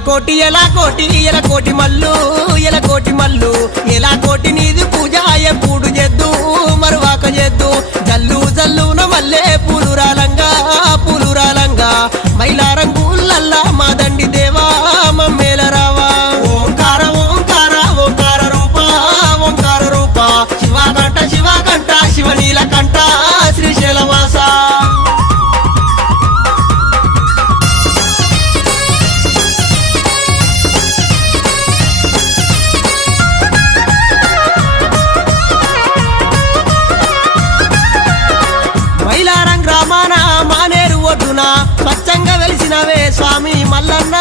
ఎలా కోటి మల్లు ఎలా కోటి నీది పూజ ఎప్పుడు చేద్దు మరువాక చేద్దు జల్లు జల్లున మల్లె పూలురాలంగా మైలారంగులల్లా మా దండి దేవా మమ్మేల రావా ఓంకార ఓంకార ఓంకార రూప శివకంఠ శివనీలకంఠ శ్రీశైలవాస మైలారం గ్రామాన మానేరు ఒడ్డున స్వచ్ఛంగా వెలిసినవే స్వామి మల్లన్న